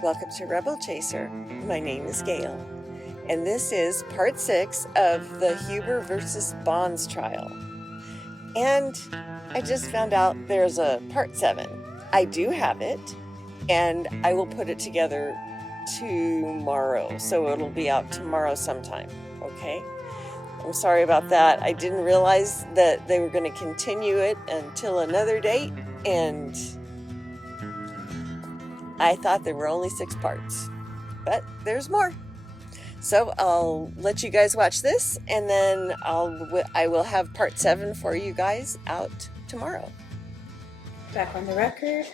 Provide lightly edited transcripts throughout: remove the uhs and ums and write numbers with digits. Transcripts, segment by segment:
Welcome to Rebel Chaser. My name is Gail, and this is part 6 of the Huber versus Bahns trial. And I just found out there's a part 7. I do have it, and I will put it together tomorrow, so it'll be out tomorrow sometime, okay? I'm sorry about that. I didn't realize that they were going to continue it until another date, and I thought there were only 6 parts, but there's more. So I'll let you guys watch this, and then I will have part 7 for you guys out tomorrow. Back on the record.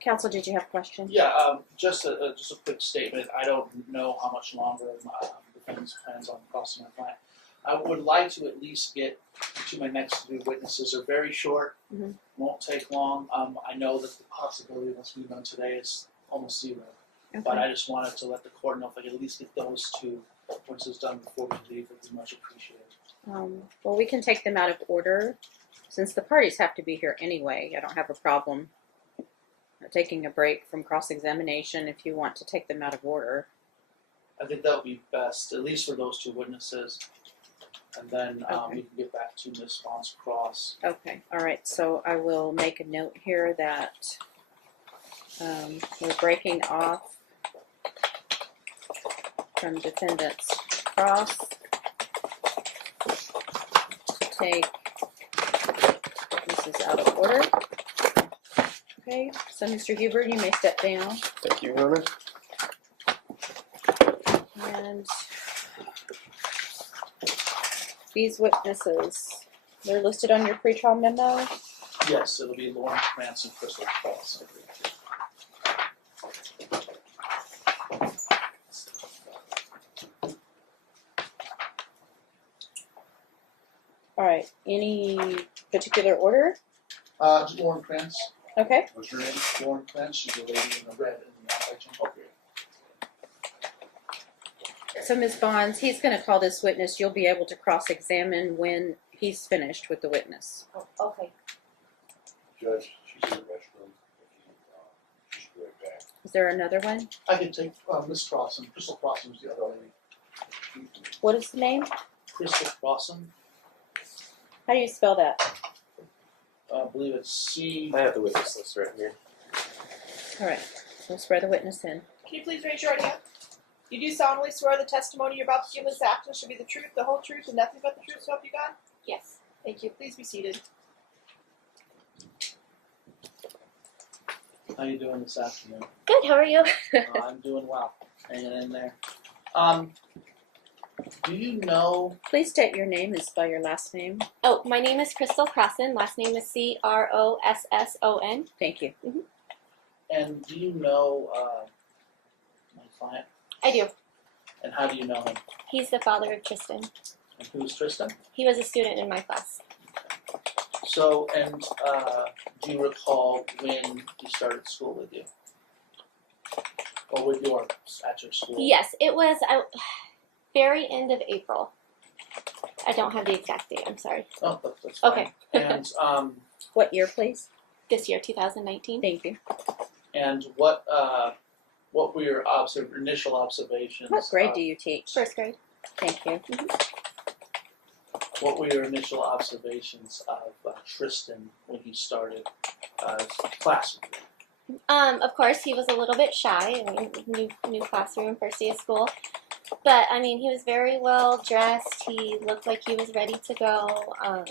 Counsel, did you have a question? Yeah, just a quick statement. I don't know how much longer the defendant plans on crossing my client. I would like to at least get to my next 2 witnesses. They're very short, won't take long. I know that the possibility of us being done today is almost 0, but I just wanted to let the court know if I could at least get those 2 witnesses done before we leave. It would be much appreciated. Well, we can take them out of order. Since the parties have to be here anyway, I don't have a problem taking a break from cross-examination if you want to take them out of order. I think that would be best, at least for those 2 witnesses. And then we can get back to Ms. Vaughn's cross. Okay, all right. So I will make a note here that we're breaking off from defendant's cross to take this is out of order. Okay, so Mr. Huber, you may step down. Thank you, Norman. And these witnesses, they're listed on your pretrial memo. Yes, it'll be Lauren Krantz and Crystal Cross. All right, any particular order? Just Lauren Krantz. Okay. What's your name? Lauren Krantz. She's the lady in the red in the outline. Okay. So Ms. Bahns, he's going to call this witness. You'll be able to cross-examine when he's finished with the witness. Oh, okay. Judge, she's in the restroom. She should be right back. Is there another one? I can take Miss Crossan. Crystal Crossan is the other lady. What is the name? Crystal Crossan. How do you spell that? I believe it's C. I have the witness list right here. All right, we'll swear the witness in. Can you please raise your right hand? You do solemnly swear the testimony you're about to give this after should be the truth, the whole truth, and nothing but the truth, so help you God? Yes. Thank you. Please be seated. How you doing this afternoon? Good, how are you? I'm doing well. Hanging in there. Do you know? Please state your name and spell your last name. Oh, my name is Crystal Crossan. Last name is Crosson. Thank you. And do you know my client? I do. And how do you know him? He's the father of Tristan. And who's Tristan? He was a student in my class. So, and do you recall when he started school with you? Or with at your school? Yes, it was very end of April. I don't have the exact date, I'm sorry. Oh, that's fine. Okay. And What year, please? This year, 2019. Thank you. and what were your initial observations? What grade do you teach? First grade. Thank you. What were your initial observations of Tristan when he started class? Of course, he was a little bit shy. I mean, new classroom, first day of school. But, I mean, he was very well dressed. He looked like he was ready to go. A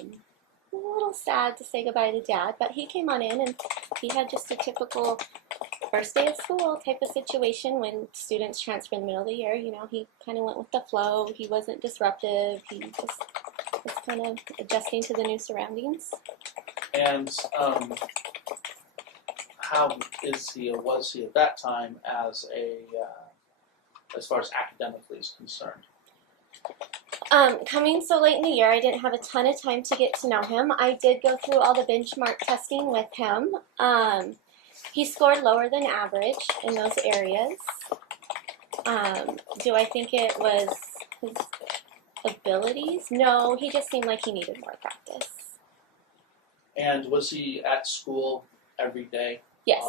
little sad to say goodbye to Dad, but he came on in and he had just a typical first day of school type of situation when students transfer in the middle of the year. You know, he kind of went with the flow. He wasn't disruptive. He just was kind of adjusting to the new surroundings. And how is he or was he at that time as far as academically is concerned? Coming so late in the year, I didn't have a ton of time to get to know him. I did go through all the benchmark testing with him. He scored lower than average in those areas. Do I think it was his abilities? No, he just seemed like he needed more practice. And was he at school every day? Yes.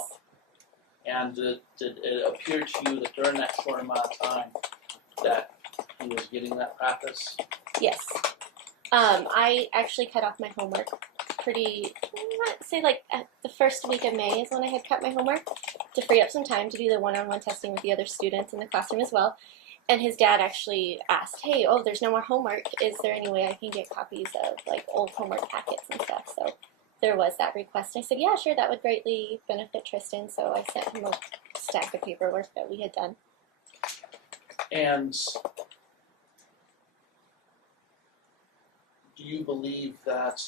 And did it appear to you that during that short amount of time that he was getting that practice? Yes. I actually cut off my homework I'd say like at the first week of May is when I had cut my homework to free up some time to do the one-on-one testing with the other students in the classroom as well. And his dad actually asked, hey, there's no more homework. Is there any way I can get copies of like old homework packets and stuff? So there was that request. I said, yeah, sure, that would greatly benefit Tristan. So I sent him a stack of paperwork that we had done. And do you believe that,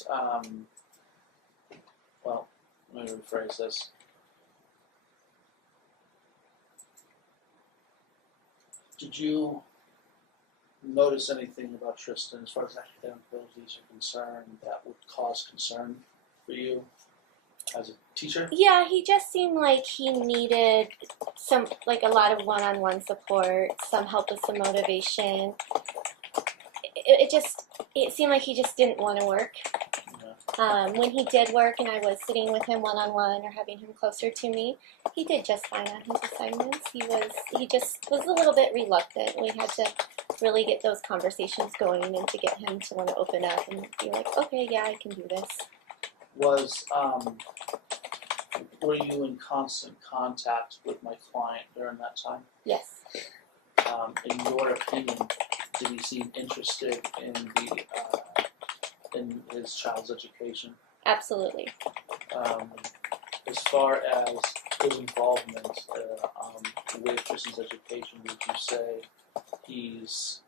well, let me rephrase this. Did you notice anything about Tristan as far as academic abilities are concerned that would cause concern for you as a teacher? Yeah, he just seemed like he needed a lot of one-on-one support, some help with some motivation. It seemed like he just didn't want to work. When he did work and I was sitting with him one-on-one or having him closer to me, he did just fine on his assignments. He just was a little bit reluctant. We had to really get those conversations going and to get him to want to open up and be like, okay, yeah, I can do this. Were you in constant contact with my client during that time? Yes. In your opinion, did he seem interested in his child's education? Absolutely. As far as his involvement with Tristan's education, would you say he's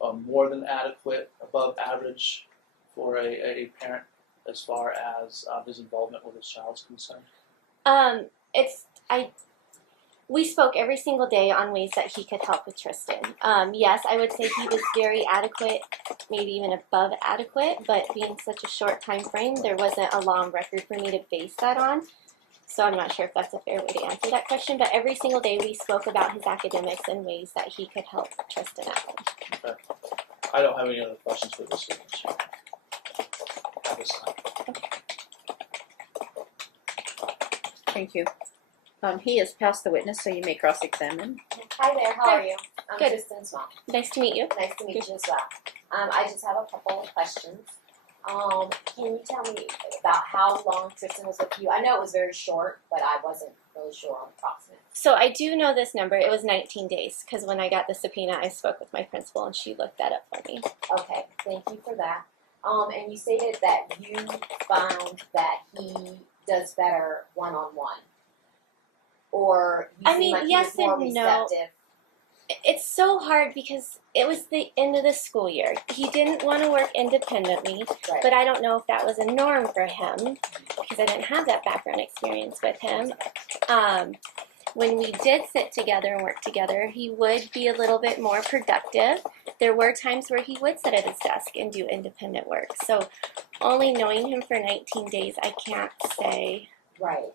more than adequate, above average for a parent as far as his involvement with his child's concerned? We spoke every single day on ways that he could help with Tristan. Yes, I would say he was very adequate, maybe even above adequate, but being such a short time frame, there wasn't a long record for me to base that on. So I'm not sure if that's a fair way to answer that question, but every single day we spoke about his academics and ways that he could help Tristan out. Okay. I don't have any other questions for this student at this time. Thank you. He has passed the witness, so you may cross-examine. Hi there, how are you? I'm Good. Tristan's mom. Nice to meet you. Nice to meet you as well. I just have a couple of questions. Can you tell me about how long Tristan was with you? I know it was very short, but I wasn't really sure on the approximate. So I do know this number. It was 19 days because when I got the subpoena, I spoke with my principal and she looked that up for me. Okay, thank you for that. And you stated that you found that he does better one-on-one. Or you seem like yes he was more and no. receptive. It's so hard because it was the end of the school year. He didn't want to work independently, Right. but I don't know if that was a norm for him because I didn't have that background experience with him. When we did sit together and work together, he would be a little bit more productive. There were times where he would sit at his desk and do independent work. So only knowing him for 19 days, I can't say. Right.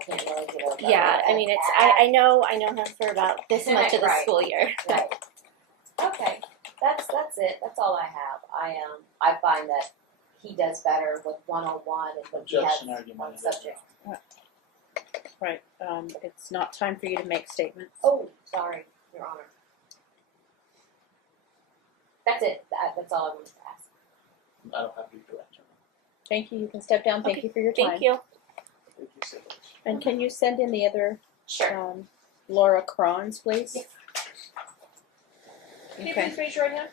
Can't really get over Yeah, that. I mean, I know him for about this much of the Right. school year. Right. Okay. That's it. That's all I have. I find that he does better with one-on-one and when he has Objection argument. one subject. Right. It's not time for you to make statements. Oh, sorry, Your Honor. That's it. That's all I wanted to ask. I don't have to direct him. Thank you. You can step down. Thank Okay. you for your time. Thank you. Thank you so much. And can you send in the other Sure. Laura Crons, please? Yes. Can you Okay. please raise your right hand?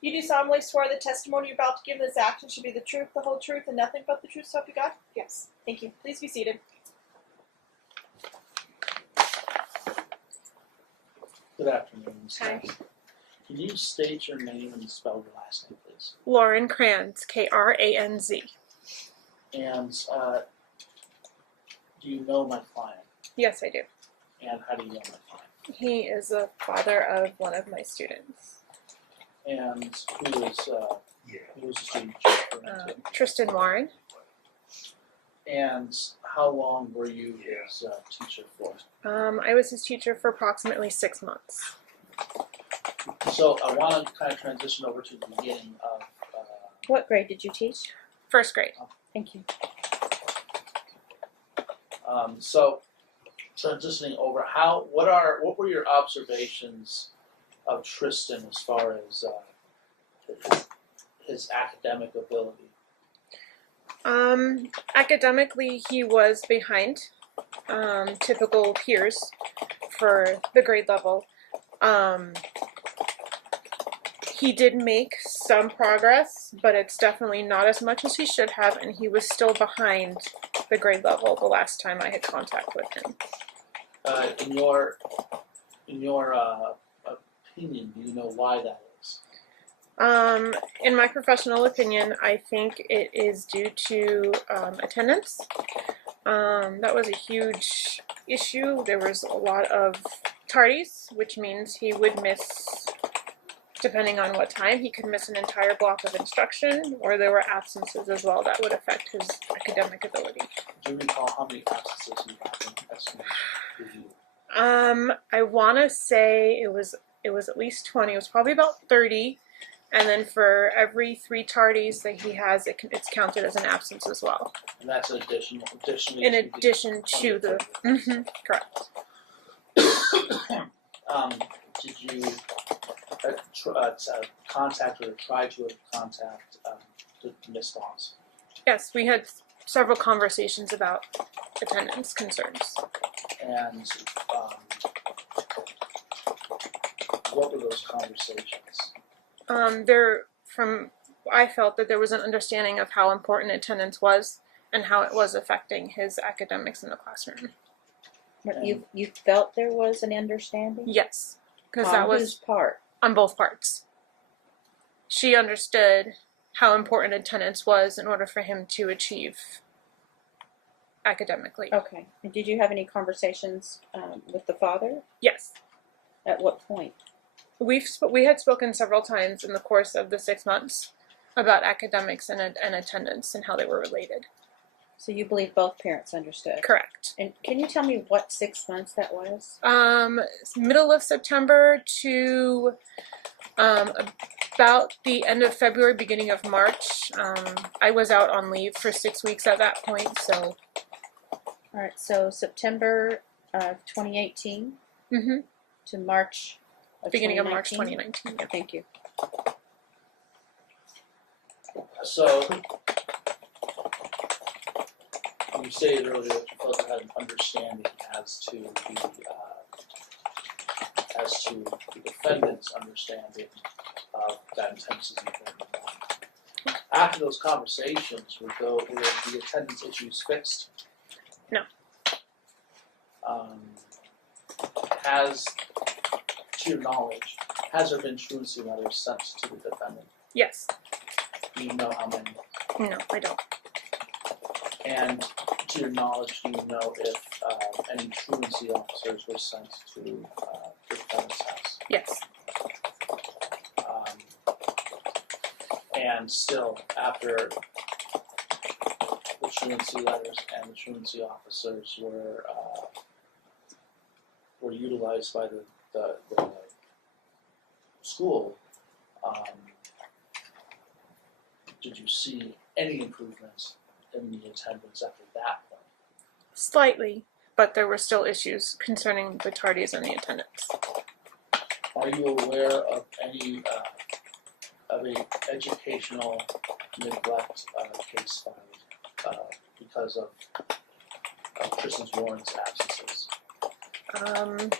You do solemnly swear the testimony you're about to give in this action should be the truth, the whole truth, and nothing but the truth, so help you God? Yes. Thank you. Please be seated. Good afternoon, Ms. Hi. Johnson. Can you state your name and spell your last name, please? Lauren Kranz, Kranz. And do you know my client? Yes, I do. And how do you know my client? He is the father of one of my students, And who is the student you're referring to? Tristan Warren. And how long were you his teacher for? I was his teacher for approximately 6 months. So I want to kind of transition over to the beginning of What grade did you teach? First grade. Thank you. So transitioning over, what were your observations of Tristan as far as his academic ability? Academically, he was behind typical peers for the grade level. He did make some progress, but it's definitely not as much as he should have, and he was still behind the grade level the last time I had contact with him. In your opinion, do you know why that is? In my professional opinion, I think it is due to attendance. That was a huge issue. There was a lot of tardies, which means he would miss, depending on what time, he could miss an entire block of instruction, or there were absences as well that would affect his academic ability. Do you recall how many absences you had in estimation review? I want to say it was at least 20. It was probably about 30. And then for every 3 tardies that he has, it's counted as an absence as well. And that's additionally In addition to the correct. Did you contact or try to contact Ms. Bahns? Yes, we had several conversations about attendance concerns. And what were those conversations? I felt that there was an understanding of how important attendance was and how it was affecting his academics in the classroom. But you felt there was an understanding? Yes, because that was whose part? on both parts. She understood how important attendance was in order for him to achieve academically. Okay. And did you have any conversations with the father? Yes. At what point? We had spoken several times in the course of the 6 months about academics and attendance and how they were related. So you believe both parents understood? Correct. And can you tell me what 6 months that was? Middle of September to about the end of February, beginning of March. I was out on leave for 6 weeks at that point, so. All right, so September of 2018 to March of beginning 2019? of March 2019. Yeah. Thank you. So, you stated earlier that you felt you had an understanding as to the defendant's understanding of that attendance is important. After those conversations, were the attendance issues fixed? No. To your knowledge, has there been truancy letters sent to the defendant? Yes. Do you know how many? No, I don't. And to your knowledge, do you know if any truancy officers were sent to the defendant's house? Yes. And still, after the truancy letters and the truancy officers were utilized by the school, did you see any improvements in the attendance after that point? Slightly, but there were still issues concerning the tardies and the attendance. Are you aware of any of a educational neglect case filed because of Tristan's Warren's absences? I'm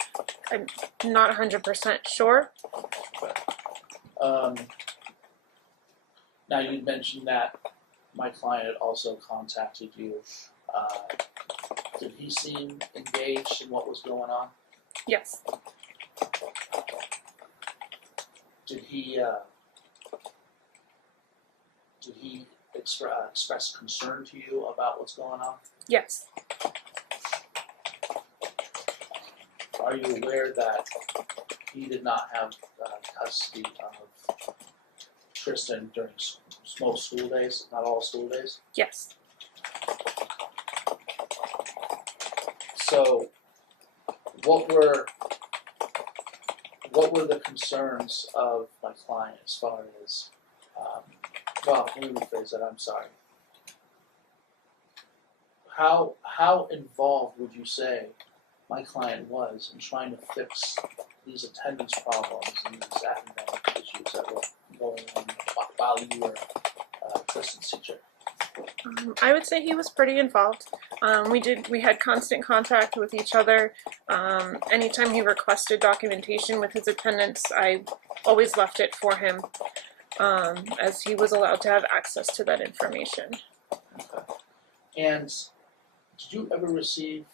not 100% sure. Now you mentioned that my client also contacted you. Did he seem engaged in what was going on? Yes. Did he express concern to you about what's going on? Yes. Are you aware that he did not have custody of Tristan during most school days, not all school days? Yes. So, what were the concerns of my client as far as, well, let me rephrase that, I'm sorry. how involved would you say my client was in trying to fix these attendance problems and these academic issues that were going on while you were Tristan's teacher? I would say he was pretty involved. We had constant contact with each other. Anytime he requested documentation with his attendance, I always left it for him, as he was allowed to have access to that information. Okay. And did you ever receive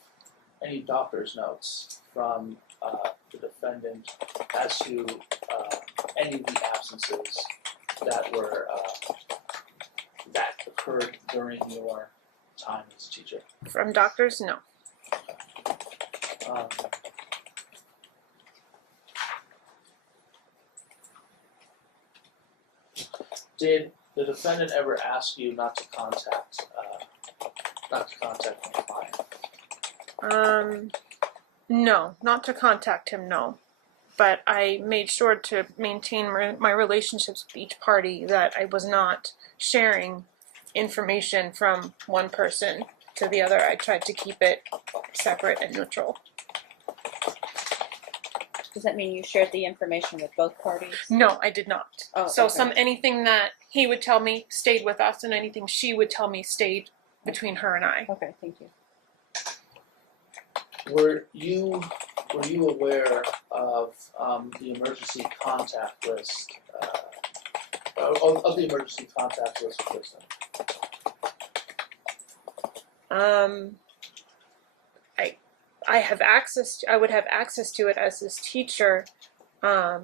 any doctor's notes from the defendant as to any of the absences that were that occurred during your time as a teacher? From doctors, no. Um, did the defendant ever ask you not to contact my client? No, not to contact him, no. But I made sure to maintain my relationships with each party, that I was not sharing information from one person to the other. I tried to keep it separate and neutral. Does that mean you shared the information with both parties? No, I did not. Oh, So okay. anything that he would tell me stayed with us, and anything she would tell me stayed between her and I. Okay, thank you. Were you aware of the emergency contact list of the emergency contact list for Tristan? I have access. I would have access to it as his teacher, but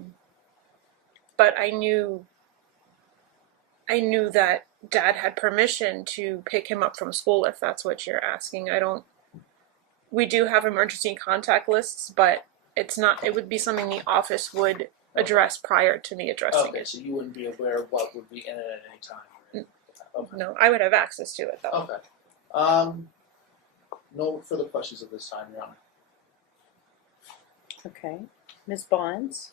I knew that Dad had permission to pick him up from school, if that's what you're asking. We do have emergency contact lists, but it's not. It would be something the office would address prior to me addressing Okay, it. so you wouldn't be aware of what would be in it at any time. Okay. No, I would have access to it though. Okay. No further questions at this time, Your Honor. Okay. Ms. Bahns?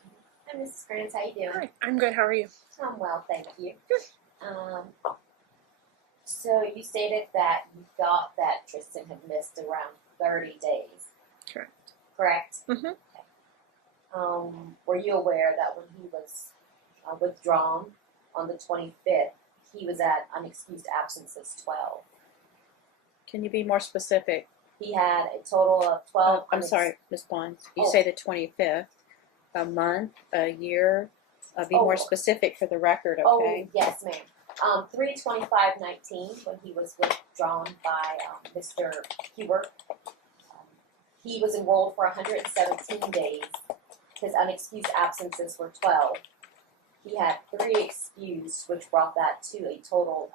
Hi, Mrs. Grants, how you doing? Hi, I'm good. How are you? I'm well, thank you. So you stated that you thought that Tristan had missed around 30 days. Correct. Correct? Mhm. Okay. Were you aware that when he was withdrawn on the 25th, he was at unexcused absences 12? Can you be more specific? He had a total of 12. I'm sorry, Ms. Bahns. You Oh. say the 25th, a month, a year. Be Oh. more specific for the record, okay? Oh, yes, ma'am. 3/25/19, when he was withdrawn by Mr. Hubert. He was enrolled for 117 days. His unexcused absences were 12. He had 3 excused, which brought that to a total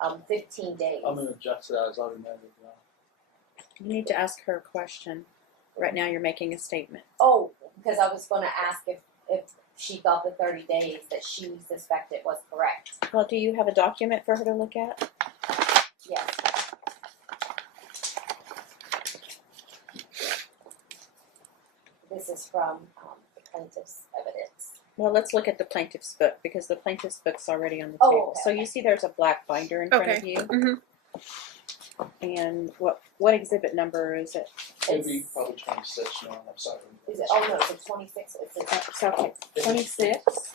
of 15 days. I'm going to object to that as automatic. You need to ask her a question. Right now you're making a statement. Oh, because I was going to ask if she thought the 30 days that she suspected was correct. Well, do you have a document for her to look at? Yes. This is from the plaintiff's evidence. Well, let's look at the plaintiff's book, because the plaintiff's book's already on the Oh, table. okay, So okay. you see there's a black binder in front of Okay. you. Mhm. And what exhibit number is it? Maybe probably 26. No, I'm sorry. Is it? Oh no, it's 26. It's Okay, 26.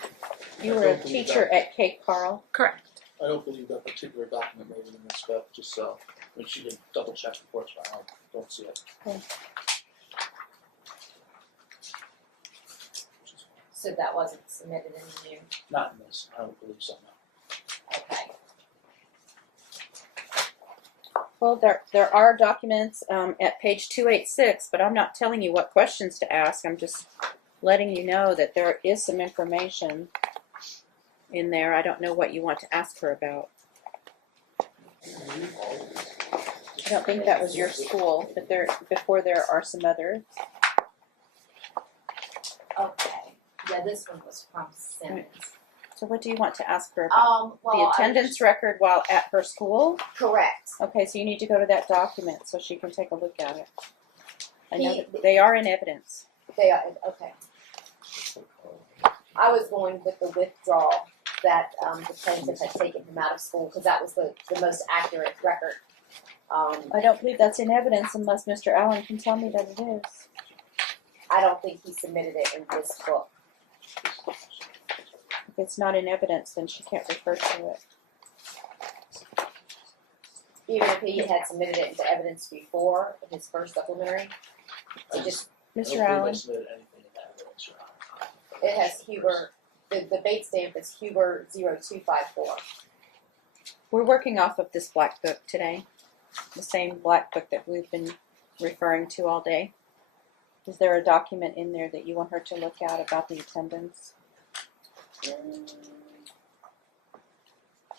You were a teacher at Cape Carl. Correct. I don't believe that particular document made it in this book, just so when she can double check reports, but I don't see it. So that wasn't submitted in the new. Not in this. I don't believe so. No. Okay. Well, there are documents at page 286, but I'm not telling you what questions to ask. I'm just letting you know that there is some information in there. I don't know what you want to ask her about. I don't think that was your school, but there are some others. Okay. Yeah, this one was from Simmons. So what do you want to ask her about? Well, The attendance record while at her school? correct. Okay, so you need to go to that document so she can take a look at it. I know He- that they are in evidence. They are okay. I was going with the withdrawal that the plaintiff had taken him out of school because that was the most accurate record I don't believe that's in evidence unless Mr. Allen can tell me that it is. I don't think he submitted it in this book. If it's not in evidence, then she can't refer to it. Even if he had submitted it into evidence before, in his first supplementary, it just, Mr. I don't Allen? believe I submitted anything in that evidence, Your Honor. it has Huber, the bait stamp is Huber 0254. We're working off of this black book today. The same black book that we've been referring to all day. Is there a document in there that you want her to look at about the attendance?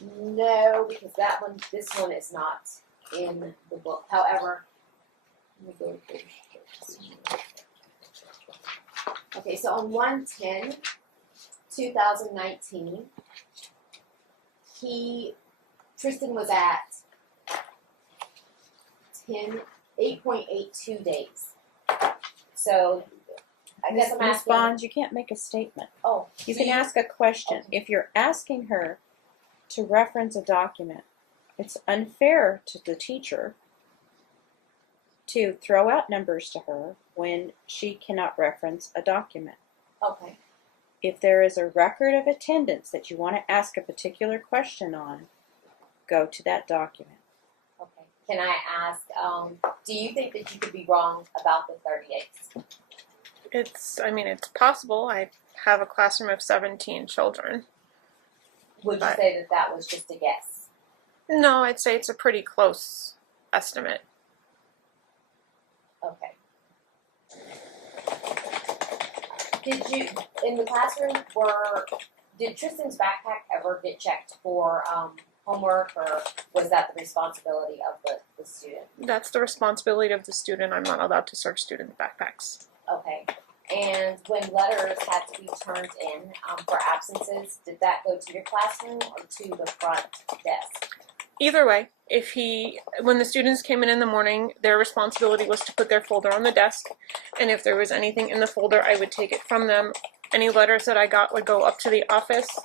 No, because this one is not in the book. However, let me go to page. Okay, so on 1/10/2019, Tristan was at 8.82 days. So I guess I'm Ms. asking. Bahns, you can't make a statement. Oh, You so can ask a question. Okay. If you're asking her to reference a document, it's unfair to the teacher to throw out numbers to her when she cannot reference a document. Okay. If there is a record of attendance that you want to ask a particular question on, go to that document. Okay. Can I ask? Do you think that you could be wrong about the 38th? It's possible. I have a classroom of 17 children. Would you But- say that that was just a guess? No, I'd say it's a pretty close estimate. Okay. Did you, in the classroom, did Tristan's backpack ever get checked for homework, or was that the responsibility of the student? That's the responsibility of the student. I'm not allowed to search student backpacks. Okay. And when letters had to be turned in for absences, did that go to your classroom or to the front desk? Either way, when the students came in the morning, their responsibility was to put their folder on the desk, and if there was anything in the folder, I would take it from them. Any letters that I got would go up to the office,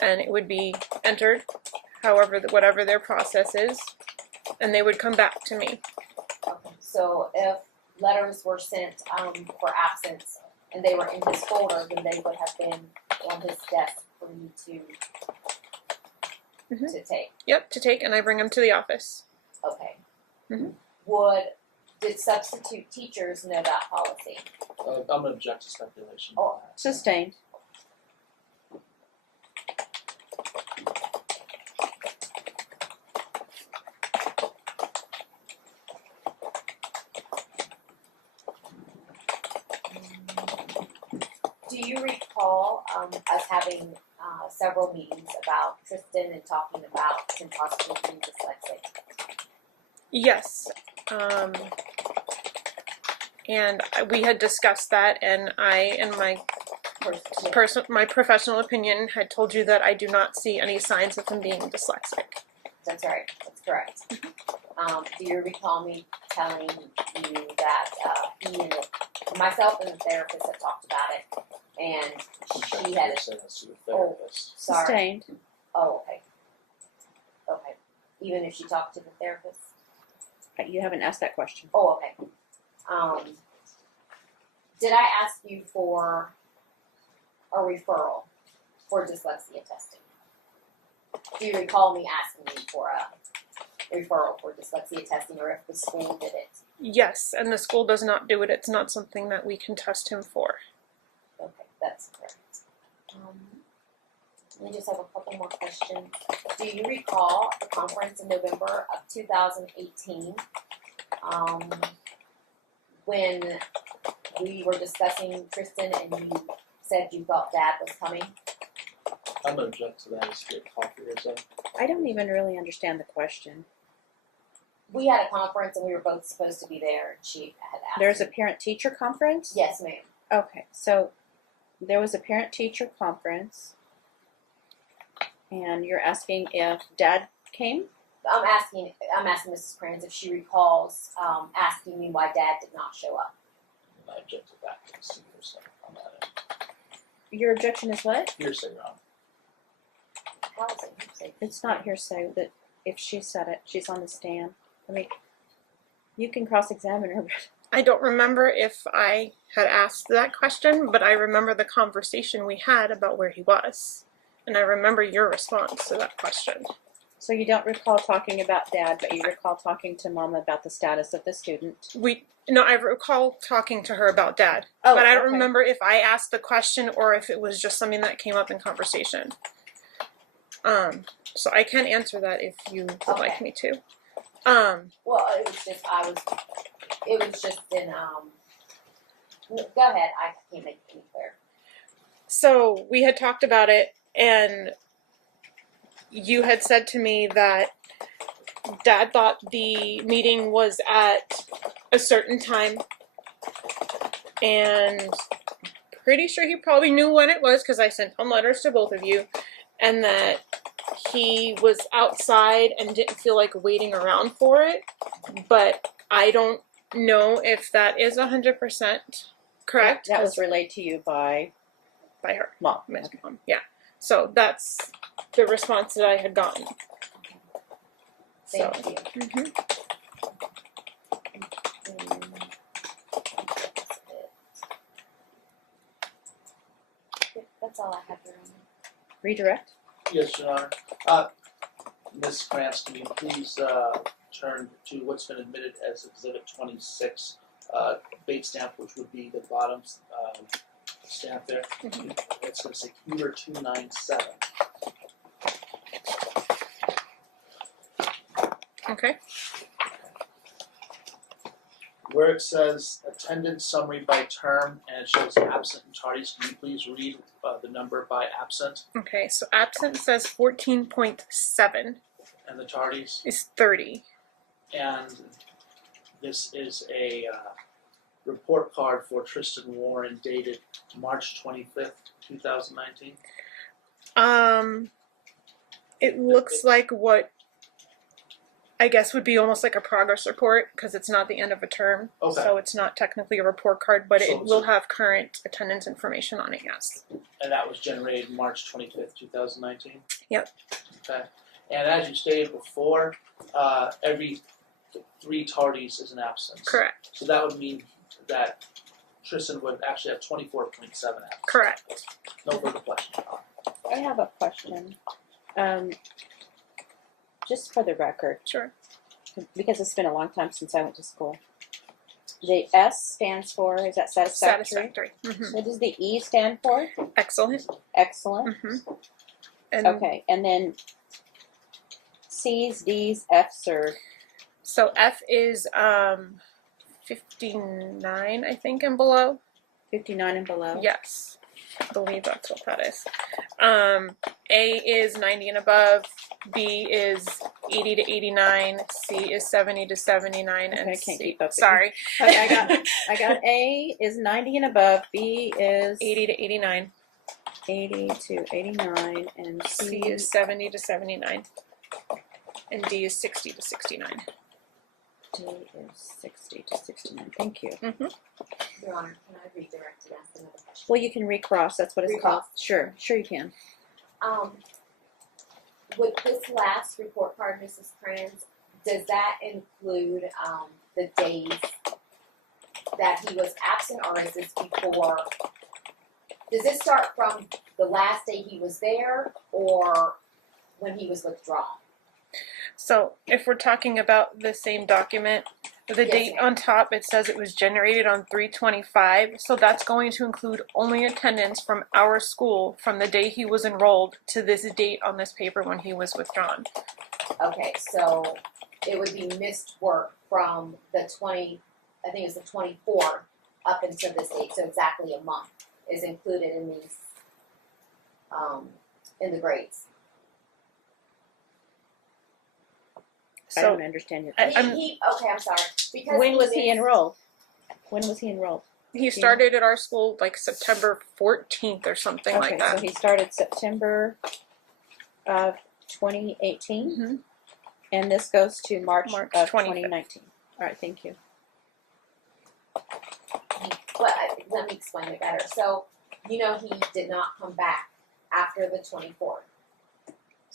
and it would be entered, whatever their process is, and they would come back to me. Okay. So if letters were sent for absence and they were in his folder, then they would have been on his desk for you to take. Yep, to take, and I bring them to the office. Okay. Mhm. Did substitute teachers know that policy? I'm gonna object to speculation. Oh. Sustained. Do you recall us having several meetings about Tristan and talking about him possibly being dyslexic? Yes. And we had discussed that, and I, in my my professional opinion, had told you that I do not see any signs of him being dyslexic. That's right. That's correct. Do you recall me telling you that he and myself and the therapist had talked about it, and she had to the therapist. sorry. Sustained. Oh, okay. Okay. Even if she talked to the therapist. You haven't asked that question. Oh, okay. Did I ask you for a referral for dyslexia testing? Do you recall me asking you for a referral for dyslexia testing, or if the school did it? Yes, and the school does not do it. It's not something that we can test him for. Okay, that's correct. Let me just have a couple more questions. Do you recall the conference in November of 2018 when we were discussing Tristan and you said you thought Dad was coming? I'm gonna object to that as a call for yourself. I don't even really understand the question. We had a conference and we were both supposed to be there, and she had asked. There's a me. parent-teacher conference? Yes, ma'am. Okay, so there was a parent-teacher conference, and you're asking if Dad came? I'm asking Mrs. Kranz if she recalls asking me why Dad did not show up. And I object to that to the hearsay on that end. Your objection is what? Hearsay, Ron. How is it? It's not hearsay. That if she said it. She's on the stand. I mean, you can cross-examine her, but I don't remember if I had asked that question, but I remember the conversation we had about where he was. And I remember your response to that question. so you don't recall talking about Dad, but you recall talking to Mom about the status of the student. I recall talking to her about Dad. Oh, but I don't okay. remember if I asked the question or if it was just something that came up in conversation. So I can answer that if you would like me to. Well, it was just in, go ahead, I can't make it any clearer. So we had talked about it, and you had said to me that Dad thought the meeting was at a certain time, and pretty sure he probably knew when it was because I sent home letters to both of you, and that he was outside and didn't feel like waiting around for it, but I don't know if that is 100% correct. That was relayed to you by her. Mom. Miss Mom. Yeah. So that's the response that I had gotten. Thank you. Mhm. That's all I have here. Redirect. Yes, Your Honor. Ms. Krantz, can you please turn to what's been admitted as Exhibit 26, bait stamp, which would be the bottom stamp there. It's going to say Huber 297. Okay. Where it says attendance summary by term and it shows absent and tardies, can you please read the number by absent Okay. So absent says 14.7 and the tardies? is 30. And this is a report card for Tristan Warren dated March 25th, 2019. It looks like what I guess would be almost like a progress report because it's not the end of a term. Okay. So it's not technically a report card, but So- it will have current attendance information on it, yes. And that was generated March 25th, 2019? Yep. Okay. And as you stated before, every 3 tardies is an absence. Correct. So that would mean that Tristan would actually have 24.7 absence. Correct. No further questions. I have a question. Just for the record, Sure. because it's been a long time since I went to school. The S stands for, is that satisfactory? Satisfactory. Mm-hmm. What does the E stand for? Excellent. Excellent. Mm-hmm. And Okay, and then C's, D's, F's are so F is 59, I think, and below. 59 and below? Yes, I believe that's what that is. A is 90 and above. B is 80 to 89. C is 70 to 79. Okay, And I can't C, keep up with sorry. Okay, I got A is 90 and above, B is 80 to 89. 80 to 89, and C is 70 to 79. And D is 60 to 69. D is 60 to 69. Thank you. Mm-hmm. Your Honor, can I redirect and ask another question? Well, you can recross. That's what it's called. Sure, you can. With this last report card, Mrs. Kranz, does that include the days that he was absent, or is this before? Does this start from the last day he was there, or when he was withdrawn? So if we're talking about the same document, the Yes, date ma'am. on top, it says it was generated on 3/25. So that's going to include only attendance from our school from the day he was enrolled to this date on this paper when he was withdrawn. Okay, so it would be missed work from the 20, I think it was the 24th up until this date, so exactly a month is included in these, in the grades. I So don't understand your I- question. Okay, I'm sorry. Because When was he missed- enrolled? When was he enrolled? he started at our school like September 14th or something Okay, like that. so he started September of 2018, Mm-hmm. and this goes to March March of 25th. 2019. All right, thank you. Well, let me explain it better. So, he did not come back after the 24th.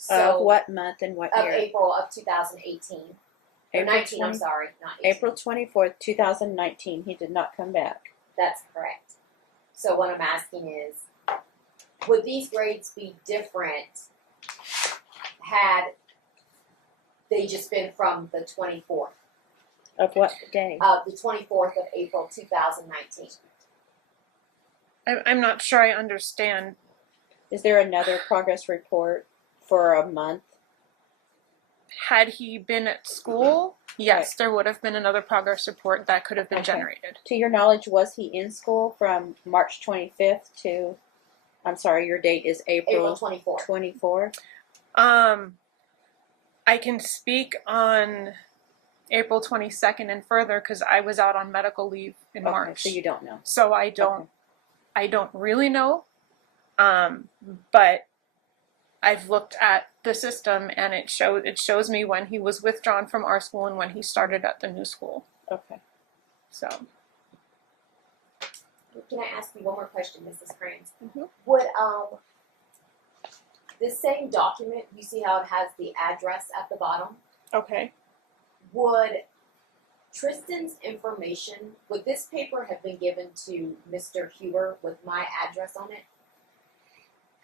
So what month and what of year? April of 2018. Or April 19, I'm 20 sorry, not 18. April 24th, 2019. He did not come back. That's correct. So what I'm asking is, would these grades be different had they just been from the 24th? Of what day? The 24th of April 2019. I'm not sure I understand. Is there another progress report for a month? Had he been at school, yes, there would have been another progress report that could have been Okay. generated. To your knowledge, was he in school from March 25th to, I'm sorry, your date is April April 24th. 24th? I can speak on April 22nd and further because I was out on medical leave in Okay, March. so you don't know. So I don't really know. But I've looked at the system and it shows me when he was withdrawn from our school and when he started at the new school. Okay. So Can I ask you one more question, Mrs. Cranes? Mhm. Would this same document, you see how it has the address at the bottom? okay. Would Tristan's information, would this paper have been given to Mr. Huber with my address on it?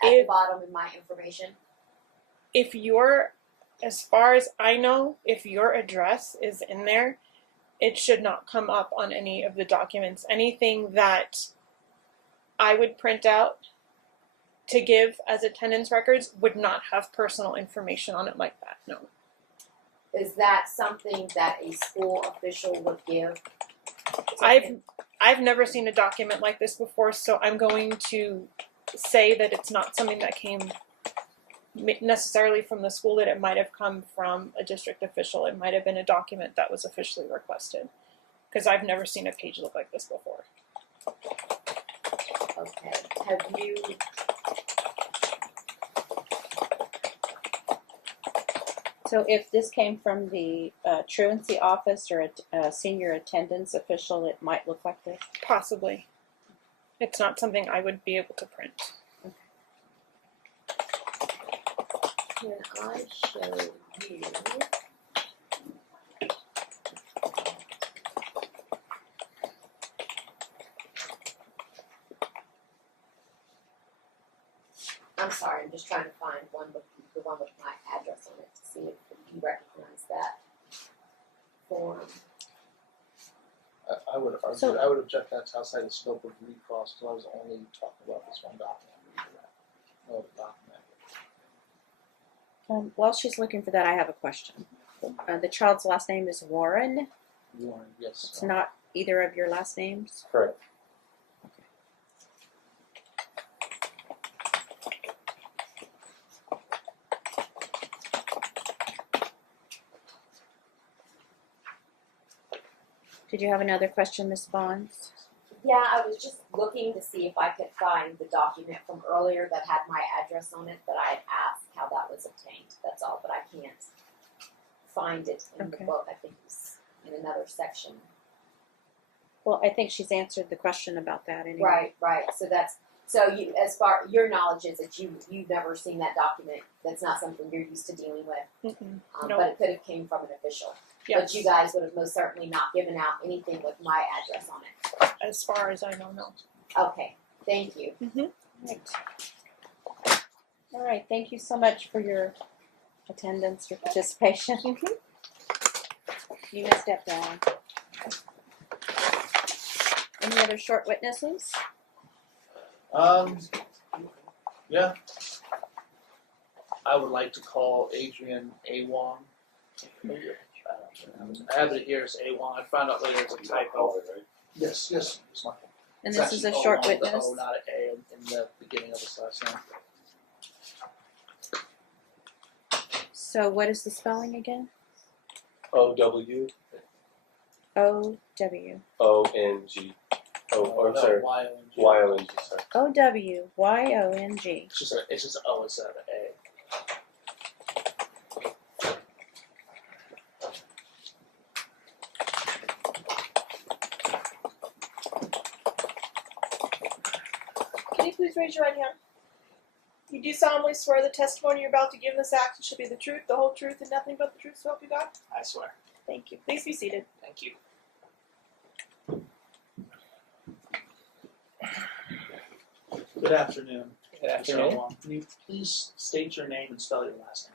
At the bottom in my information? If your, as far as I know, if your address is in there, it should not come up on any of the documents. Anything that I would print out to give as attendance records would not have personal information on it like that, no. Is that something that a school official would give to him? I've never seen a document like this before, so I'm going to say that it's not something that came necessarily from the school, that it might have come from a district official. It might have been a document that was officially requested, because I've never seen a page look like this before. Okay. Have you? So if this came from the truancy office or a senior attendance official, it might look like this? Possibly. It's not something I would be able to print. Can I show you? I'm sorry, I'm just trying to find the one with my address on it to see if you recognize that form. I would argue, So- I would object that's outside the scope of recross, because I was only talking about this one document. No other document. While she's looking for that, I have a question. The child's last name is Warren. Warren, yes. It's not either of your last names? Correct. Did you have another question, Ms. Bahns? Yeah, I was just looking to see if I could find the document from earlier that had my address on it, but I had asked how that was obtained, that's all, but I can't find it in Okay. the book, I think it's in another section. Well, I think she's answered the question about that anyway. Right, so that's, so you, as far, your knowledge is that you've never seen that document, that's not something you're used to dealing with, No. but it could have came from an official. Yes. But you guys would have most certainly not given out anything with my address on it. As far as I know, no. Okay, thank you. Right. All right, thank you so much for your attendance, your participation. You may step down. Any other short witnesses? Yeah. I would like to call Adrian A. Wong. I have it here as A. Wong. I found out later it's a typo. Yes, it's my fault. And It's this is a actually short O with the witness. O, not an A in the beginning of his last name. So what is the spelling again? O-W-O-N-G. O-W. Oh, I'm No, sorry. Y-O-N-G. Y-O-N-G, sorry. O-W-Y-O-N-G. It's just an O instead of an A. Can you please raise your right hand? You do solemnly swear the testimony you're about to give in this action shall be the truth, the whole truth, and nothing but the truth, so help you God? I swear. Thank you. Please be seated. Thank you. Good afternoon. Good Mr. afternoon. Owan. Can you please state your name and spell your last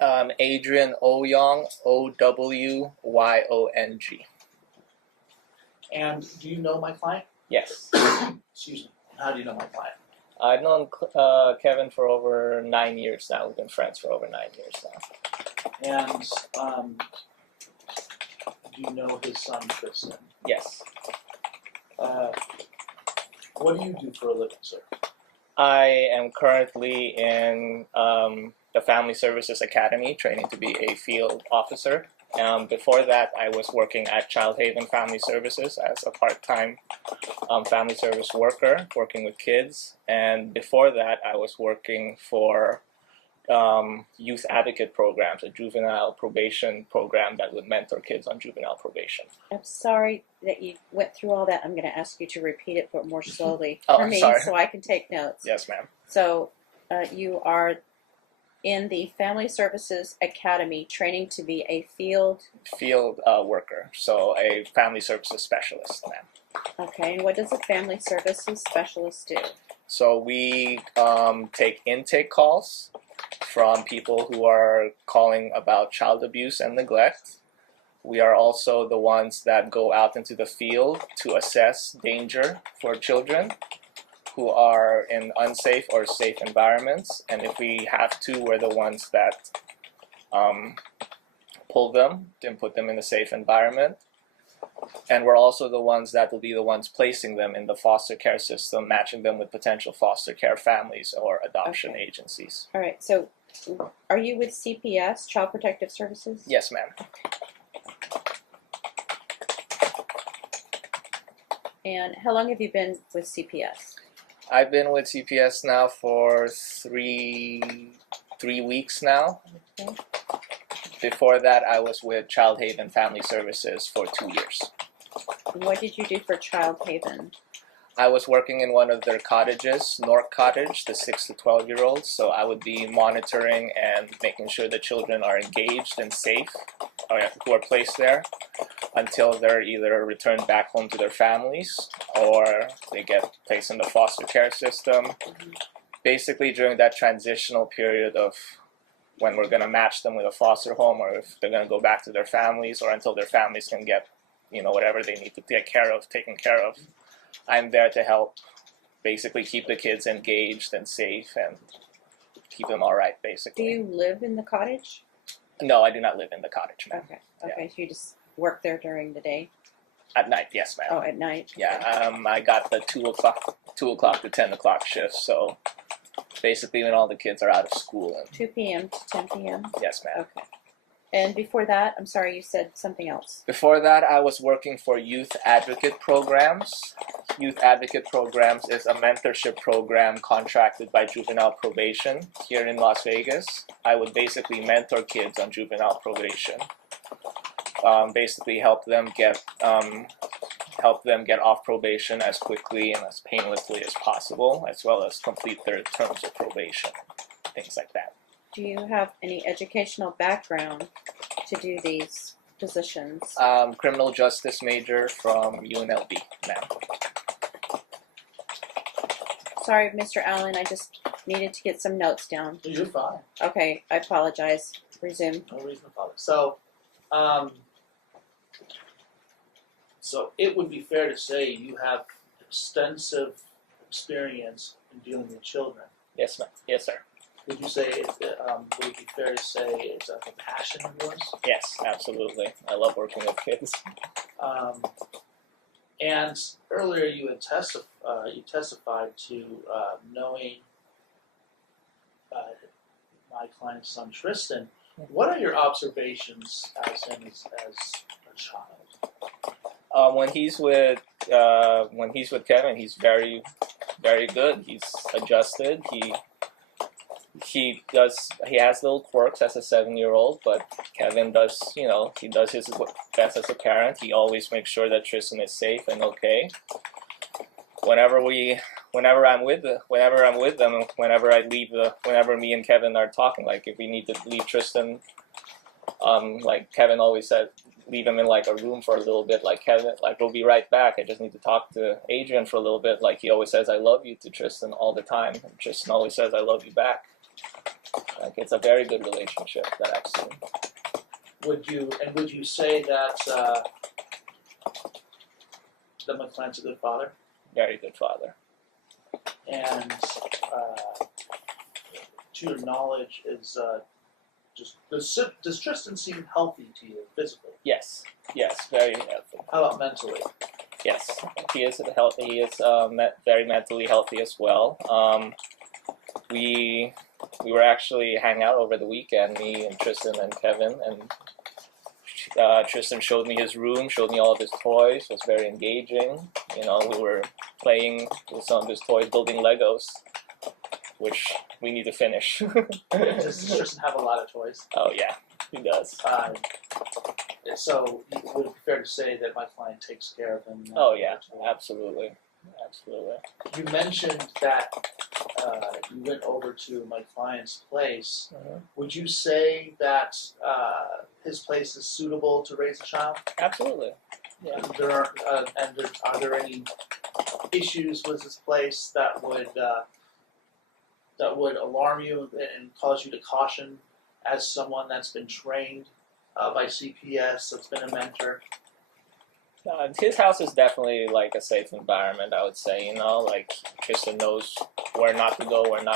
name? Adrian O, Owyong. And do you know my client? Yes. Excuse me. How do you know my client? I've known Kevin for over 9 years now. We've been friends for over 9 years now. And do you know his son Tristan? Yes. What do you do for a living, sir? I am currently in the Family Services Academy, training to be a field officer. Before that, I was working at Child Haven Family Services as a part-time family service worker, working with kids. And before that, I was working for youth advocate programs, a juvenile probation program that would mentor kids on juvenile probation. I'm sorry that you went through all that. I'm going to ask you to repeat it, but more slowly Oh, for me, sorry. so I can take notes. Yes, ma'am. So you are in the Family Services Academy training to be a field. Field worker, so a family services specialist, ma'am. Okay, and what does a family services specialist do? So we take intake calls from people who are calling about child abuse and neglect. We are also the ones that go out into the field to assess danger for children who are in unsafe or safe environments. And if we have to, we're the ones that pull them and put them in a safe environment. And we're also the ones that will be the ones placing them in the foster care system, matching them with potential foster care families or adoption Okay. agencies. All right, so are you with CPS, Child Protective Services? Yes, ma'am. And how long have you been with CPS? I've been with CPS now for three weeks now. Okay. Before that, I was with Child Haven Family Services for 2 years. What did you do for Child Haven? I was working in one of their cottages, North Cottage, the 6 to 12-year-olds. So I would be monitoring and making sure the children are engaged and safe, who are placed there, until they're either returned back home to their families or they get placed in the foster care system. Basically, during that transitional period of when we're going to match them with a foster home, or if they're going to go back to their families, or until their families can get, whatever they need to taken care of. I'm there to help basically keep the kids engaged and safe and keep them all right, Do basically. you live in the cottage? No, I do not live in the cottage, ma'am. Okay, so you just work there during the day? At night, yes, ma'am. Oh, at night? Yeah, I got the 2 o'clock to 10 o'clock shift, so basically when all the kids are out of school. And 2 p.m. to 10 p.m.? yes, ma'am. Okay. And before that, I'm sorry, you said something else. Before that, I was working for youth advocate programs. Youth advocate programs is a mentorship program contracted by juvenile probation here in Las Vegas. I would basically mentor kids on juvenile probation. Basically help them get off probation as quickly and as painlessly as possible, as well as complete their terms of probation, things like that. Do you have any educational background to do these positions? Criminal justice major from UNLV, ma'am. Sorry, Mr. Allen, I just needed to get some notes down. You're fine. Okay, I apologize. Resume. No reason to apologize. So it would be fair to say you have extensive experience in dealing with children. Yes, ma'am. Yes, sir. Would you say, would it be fair to say it's a passion of yours? Yes, absolutely. I love working with kids. And earlier you had testified to knowing my client's son Tristan. What are your observations as him as a child? When he's with Kevin, he's very, very good. He's adjusted. He has little quirks as a 7-year-old, but Kevin does, he does his best as a parent. He always makes sure that Tristan is safe and okay. whenever I'm with them, whenever me and Kevin are talking, like if we need to leave Tristan, like Kevin always said, leave him in like a room for a little bit. Like Kevin, like we'll be right back. I just need to talk to Adrian for a little bit. Like he always says, "I love you" to Tristan all the time. And Tristan always says, "I love you" back. Like it's a very good relationship that I've seen. Would you say that my client's a good father? Very good father. And to your knowledge, does Tristan seem healthy to you physically? Yes, very healthy. How about mentally? Yes, he is healthy. He is very mentally healthy as well. We were actually hanging out over the weekend, me and Tristan and Kevin, and Tristan showed me his room, showed me all of his toys. Was very engaging. You know, we were playing with some of his toys, building Legos, which we need to finish. Does Tristan have a lot of toys? Oh yeah, he does. So would it be fair to say that my client takes care of him? Oh yeah, absolutely. You mentioned that you went over to my client's place. Mm-hmm. Would you say that his place is suitable to raise a child? Absolutely. Yeah. Are there any issues with his place that would alarm you and cause you to caution as someone that's been trained by CPS, that's been a mentor? His house is definitely like a safe environment, I would say. You know, like Tristan knows where not to go. And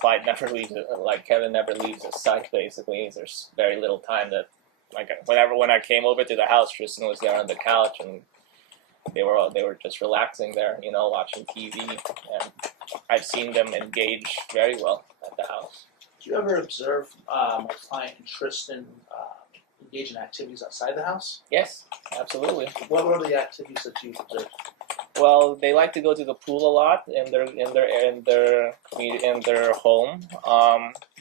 Clyde never leaves it. Like Kevin never leaves his side. Basically, there's very little time that, like, when I came over to the house, Tristan was there on the couch, and they were just relaxing there, you know, watching TV. And I've seen them engage very well at the house. Do you ever observe my client and Tristan engage in activities outside the house? Yes, absolutely. What were the activities that you've observed? Well, they like to go to the pool a lot in their home.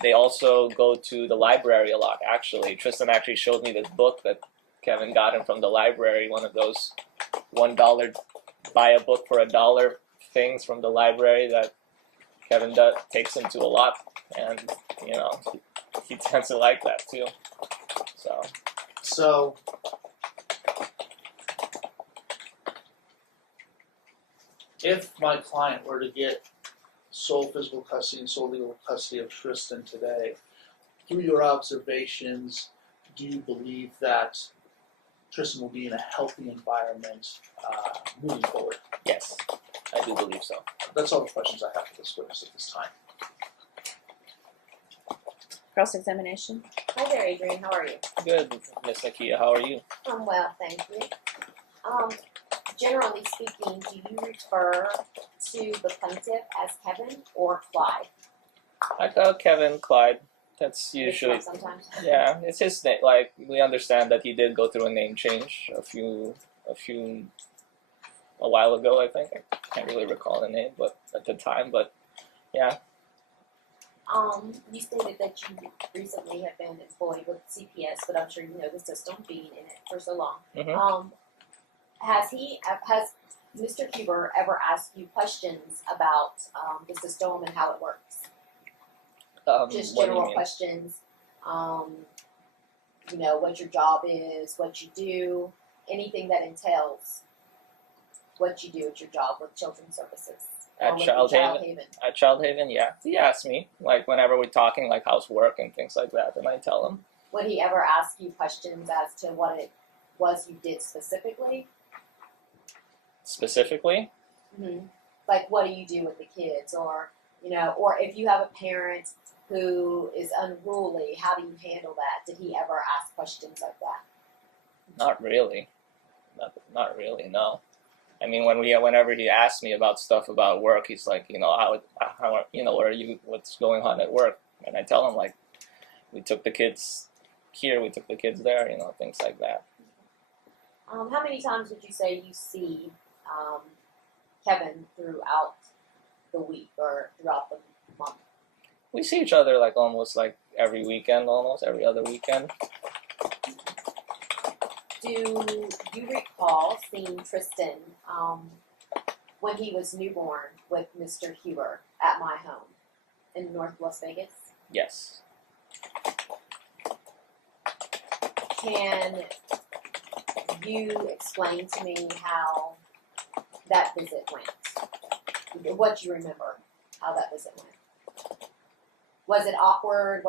They also go to the library a lot. Actually, Tristan actually showed me this book that Kevin got him from the library. One of those $1 buy a book for $1 things from the library that Kevin takes him to a lot, and you know he tends to like that too. So if my client were to get sole physical custody and sole legal custody of Tristan today, through your observations, do you believe that Tristan will be in a healthy environment moving forward? Yes, I do believe so. That's all the questions I have for this witness at this time. Cross-examination. Hi there, Adrian. How are you? Good, Miss Nakia. How are you? I'm well, thank you. Generally speaking, do you refer to the plaintiff as Kevin or Clyde? I call Kevin Clyde. That's usually, Sometimes. yeah, it's his name. Like, we understand that he did go through a name change a while ago, I think. I can't really recall the name, but at the time, but yeah. You stated that you recently have been employed with CPS, but I'm sure you know the system, being in it for so long. Mm-hmm. Has Mr. Huber ever asked you questions about the system and how it works? Just What do you general mean? questions. You know, what your job is, what you do, anything that entails what you do at your job with children's services. At Child Haven. At Child Haven, yeah. He asked me, like, whenever we're talking, like, how's work and things like that, and I tell him. Would he ever ask you questions as to what it was you did specifically? Specifically? Mm-hmm. Like, what do you do with the kids? Or, you know, or if you have a parent who is unruly, how do you handle that? Did he ever ask questions like that? Not really. Not really, no. I mean, whenever he asks me about stuff about work, he's like, you know, how you know, what's going on at work? And I tell him, like, we took the kids here, we took the kids there, you know, things like that. How many times would you say you see Kevin throughout the week or throughout the month? We see each other like almost like every weekend, almost every other weekend. Do you recall seeing Tristan when he was newborn with Mr. Huber at my home in North Las Vegas? Yes. Can you explain to me how that visit went? What do you remember? How that visit went? Was it awkward?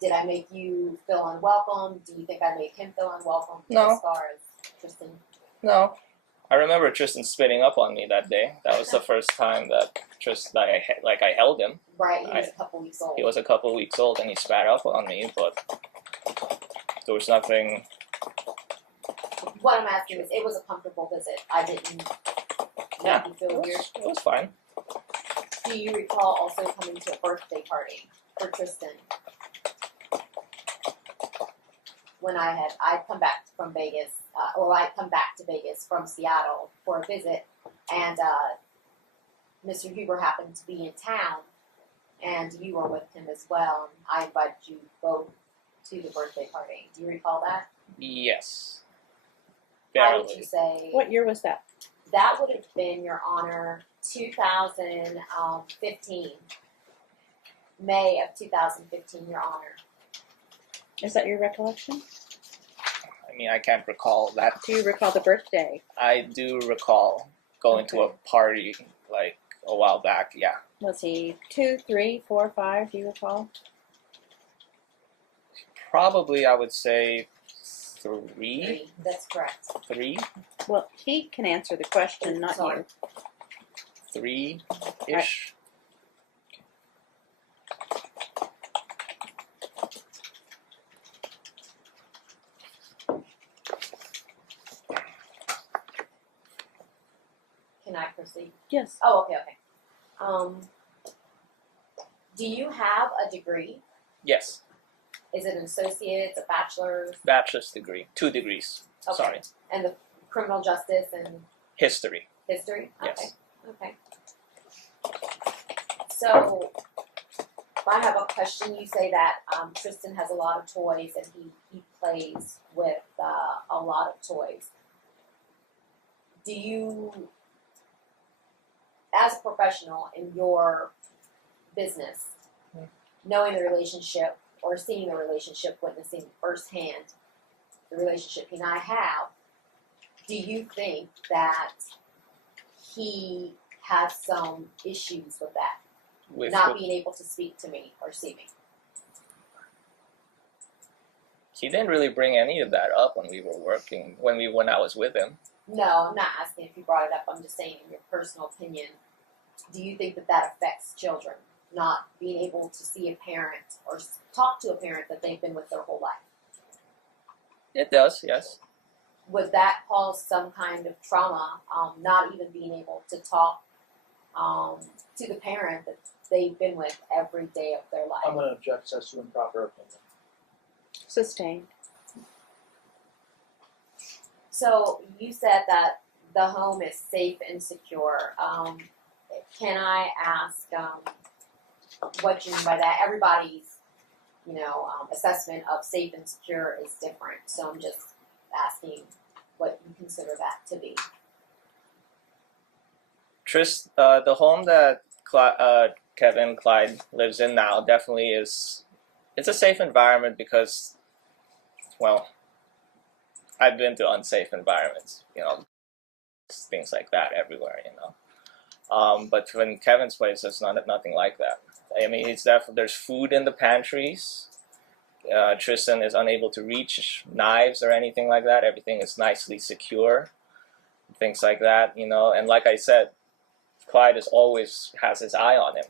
Did I make you feel unwelcome? Do you think I made him feel unwelcome? No. As far as Tristan? No. I remember Tristan spitting up on me that day. That was the first time that I held him. Right, he was a couple weeks old. He was a couple weeks old and he spat up on me, but there was nothing. What I'm asking is, it was a comfortable visit. I didn't make you feel weird. It was fine. Do you recall also coming to a birthday party for Tristan? When I'd come back from Vegas, or I'd come back to Vegas from Seattle for a visit, and Mr. Huber happened to be in town, and you were with him as well, and I invited you both to the birthday party. Do you recall that? Yes. How would Barely. you say? What year was that? That would have been, Your Honor, 2015. May of 2015, Your Honor. Is that your recollection? I mean, I can't recall that. Do you recall the birthday? I do recall going to a party like a while back. Yeah. Was he 2, 3, 4, 5? Do you recall? Probably, I would say 3. 3. That's correct. 3. Well, he can answer the question, not Sorry. you. 3-ish. Can I proceed? Yes. Oh, okay. Do you have a degree? Yes. Is it an associate's, a bachelor's? Bachelor's degree. 2 degrees. Okay. Sorry. And the criminal justice and History. history? Yes. Okay. So, I have a question. You say that Tristan has a lot of toys and he plays with a lot of toys. Do you, as a professional in your business, knowing the relationship or seeing the relationship, witnessing firsthand the relationship he and I have, do you think that he has some issues with that? With Not being able to speak to me or see me? He didn't really bring any of that up when we were working, when I was with him. No, I'm not asking if you brought it up. I'm just saying, in your personal opinion, do you think that that affects children? Not being able to see a parent or talk to a parent that they've been with their whole life? It does, yes. Would that cause some kind of trauma, not even being able to talk to the parent that they've been with every day of their life? I'm going to object as to improper opinion. Sustained. So you said that the home is safe and secure. Can I ask what you mean by that? Everybody's, assessment of safe and secure is different. So I'm just asking what you consider that to be. The home that Kevin Clyde lives in now definitely is. It's a safe environment because, well, I've been to unsafe environments, things like that everywhere, But when Kevin's place, it's nothing like that. I mean, there's food in the pantries. Tristan is unable to reach knives or anything like that. Everything is nicely secure, things like that, And like I said, Clyde always has his eye on him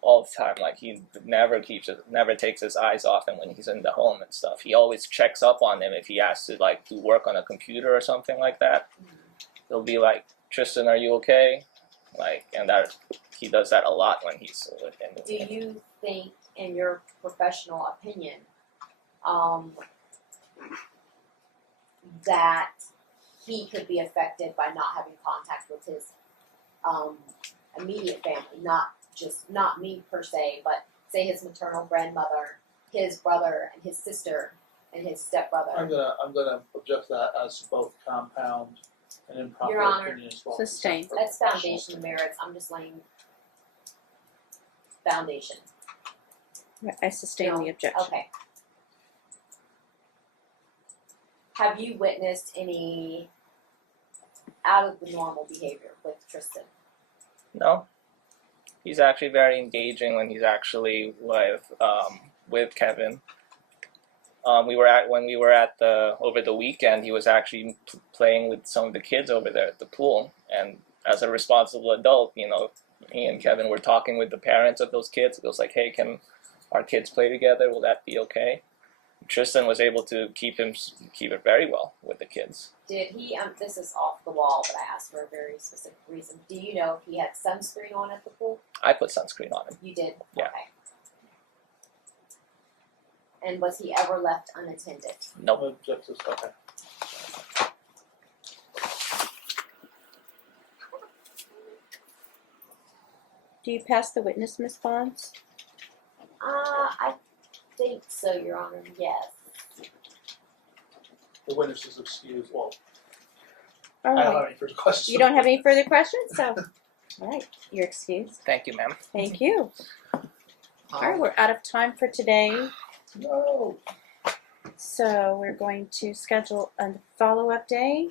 all the time. Like, he never takes his eyes off him when he's in the home and stuff. He always checks up on him if he has to do work on a computer or something like that. He'll be like, "Tristan, are you okay?" And that he does that a lot when he's with him. Do you think, in your professional opinion, that he could be affected by not having contact with his immediate family, not me per se, but say his maternal grandmother, his brother, and his sister? and his stepbrother. I'm gonna object to that as both compound and improper Your Honor. opinion as well. Sustained. That's foundation merits. I'm just laying foundation. I sustain the No. objection. Okay. Have you witnessed any out of the normal behavior with Tristan? No, he's actually very engaging when he's actually with Kevin. When we were at the over the weekend, he was actually playing with some of the kids over there at the pool. And as a responsible adult, you know, me and Kevin were talking with the parents of those kids. It was like, hey, can our kids play together? Will that be okay? Tristan was able to keep it very well with the kids. Did he, this is off the wall, but I asked for a very specific reason. Do you know if he had sunscreen on at the pool? I put sunscreen on him. You did? Yeah. Okay. And was he ever left unattended? Nope. Object to, okay. Do you pass the witness, Ms. Bahns? I think so, Your Honor, yes. The witness is excused. Well, All I don't right. have any further questions. You don't have any further questions? So, all right, you're excused. Thank you, ma'am. Thank you. All right, we're out of time for today. No. So we're going to schedule a follow-up day.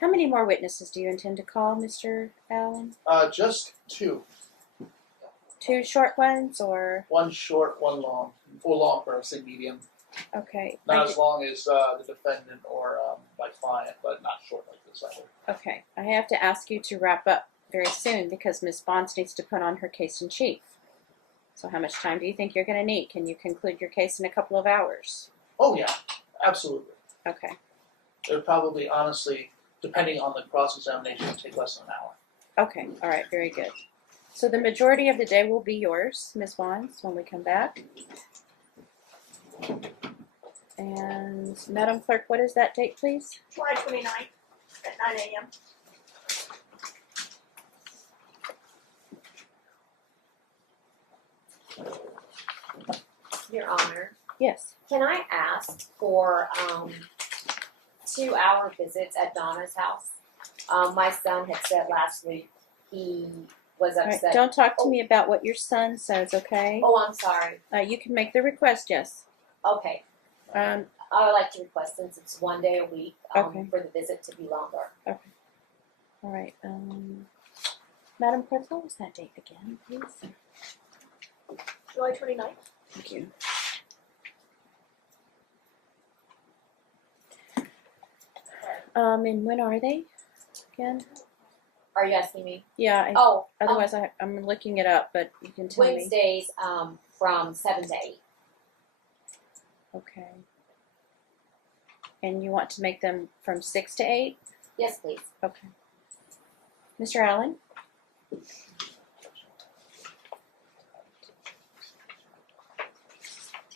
How many more witnesses do you intend to call, Mr. Allen? Just two. 2 short ones, or One short, one long. Or long, or I say medium. okay? Not as long as the defendant or my client, but not short like this either. Okay, I have to ask you to wrap up very soon because Ms. Bahns needs to put on her case in chief. So how much time do you think you're going to need? Can you conclude your case in a couple of hours? Oh yeah, absolutely. Okay. It would probably, honestly, depending on the cross-examination, take less than an hour. Okay, all right, very good. So the majority of the day will be yours, Ms. Bahns, when we come back. And Madam Clerk, what is that date, please? July 29th at 9 a.m. Your Honor, Yes. can I ask for 2-hour visits at Donna's house? My son had said last week he was All right, upset. don't talk to me about what your son says, okay? Oh, I'm sorry. You can make the request, yes. Okay. I would like to request, since it's 1 day a week, Okay. for the visit to be longer. All right. Madam Clerk, what was that date again, please? July 29th. Thank you. And when are they again? Are you asking me? Yeah, Oh, otherwise I'm looking it up, but you can tell me. Wednesdays from 7 to 8. Okay. And you want to make them from 6 to 8? Yes, please. Okay. Mr. Allen?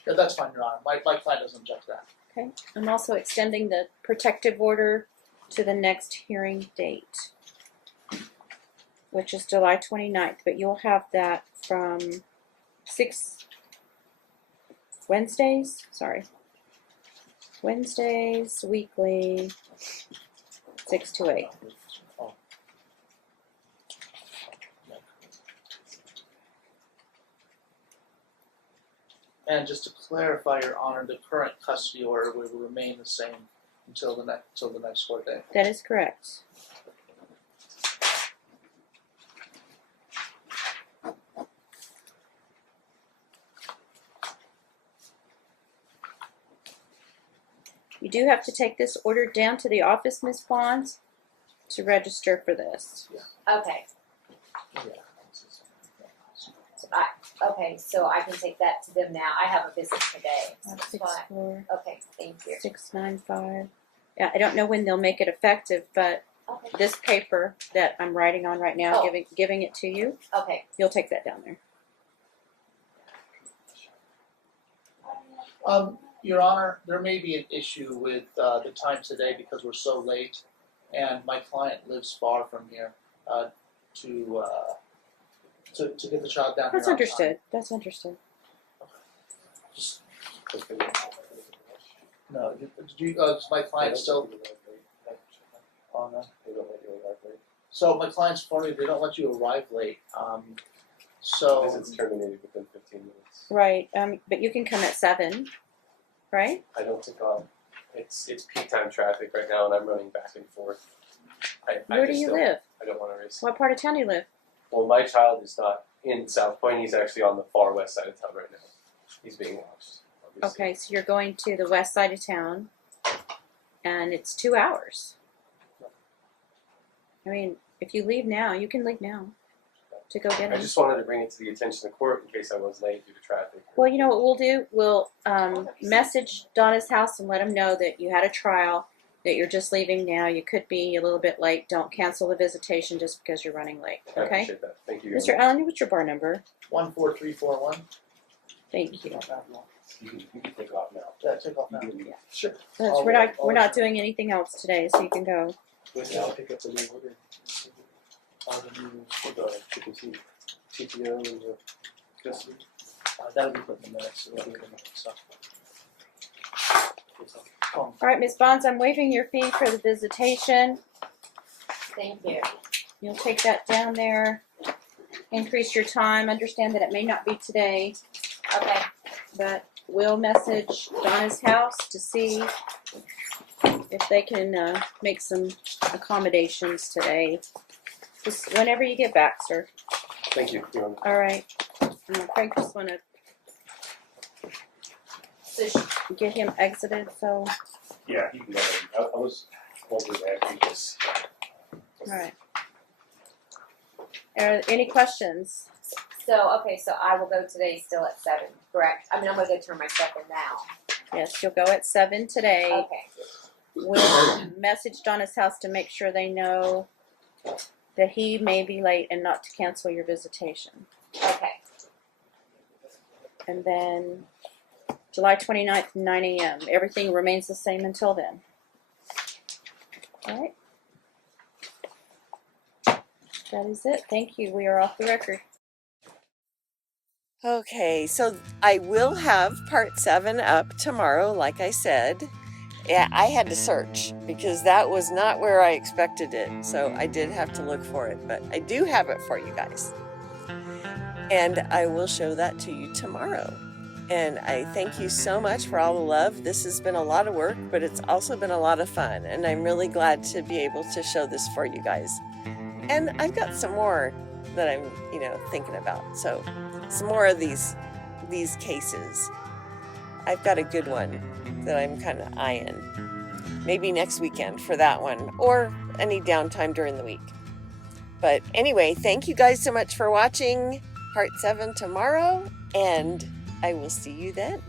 Yeah, that's fine, Your Honor. My client doesn't object to that. Okay. I'm also extending the protective order to the next hearing date, which is July 29th, but you'll have that from 6 Wednesdays, Wednesdays weekly, 6 to 8. Oh. And just to clarify, Your Honor, the current custody order will remain the same until the next court day. That is correct. You do have to take this order down to the office, Ms. Bahns, to register for this. Okay. Okay, so I can take that to them now. I have a visit today. So it's fine. 64, Okay, thank you. 695. Yeah, I don't know when they'll make it effective, but Okay. this paper that I'm writing on right now, Oh. giving it to you, Okay. you'll take that down there. Your Honor, there may be an issue with the time today because we're so late, and my client lives far from here to get the child down That's here on understood. That's understood. time. Just- No, does my client still? Oh, no. They don't let you arrive late. So my client's informed me they don't let you arrive late. So Visits terminated within 15 minutes. Right. But you can come at 7, right? I don't think it's peak time traffic right now, and I'm running back and forth. Where do you live? I don't want to risk. What part of town do you live? Well, my child is not in South Point. He's actually on the far west side of town right now. He's being watched. Obviously. Okay, so you're going to the west side of town, and it's 2 hours. I mean, if you leave now, you can leave now to go get I him. just wanted to bring it to the attention of the court in case I was late due to traffic. Well, you know what we'll do? We'll message Donna's house and let him know that you had a trial, that you're just leaving now. You could be a little bit late. Don't cancel the visitation just because you're running late. I Okay? appreciate that. Thank you. Mr. Allen, what's your bar number? 14341. Thank you. You can take off now. Yeah, take off now. Yeah. Sure. We're not doing anything else today, so you can go. Yeah, I'll pick up the new order. Chicken TPO and the custody. That'll be put in the minutes. So that'll be in the minutes. So. All right, Ms. Bahns, I'm waiving your fee for the visitation. Thank you. You'll take that down there. Increase your time. Understand that it may not be today, Okay. but we'll message Donna's house to see if they can make some accommodations today. Just whenever you get back, sir. Thank you. Your Honor. All right. Craig just want to get him exited, so. Yeah, you can go ahead. I was over there because. All right. Any questions? So I will go today still at 7, correct? I mean, I'm gonna go turn myself in now. Yes, you'll go at 7 today. Okay. We'll message Donna's house to make sure they know that he may be late and not to cancel your visitation. Okay. And then July 29th, 9 a.m. Everything remains the same until then. All right. That is it. Thank you. We are off the record. Okay, so I will have part 7 up tomorrow, like I said. Yeah, I had to search because that was not where I expected it. So I did have to look for it, but I do have it for you guys. And I will show that to you tomorrow. And I thank you so much for all the love. This has been a lot of work, but it's also been a lot of fun. And I'm really glad to be able to show this for you guys. And I've got some more that I'm, thinking about. So some more of these cases. I've got a good one that I'm kind of eyeing. Maybe next weekend for that one, or any downtime during the week. But anyway, thank you guys so much for watching part 7 tomorrow, and I will see you then.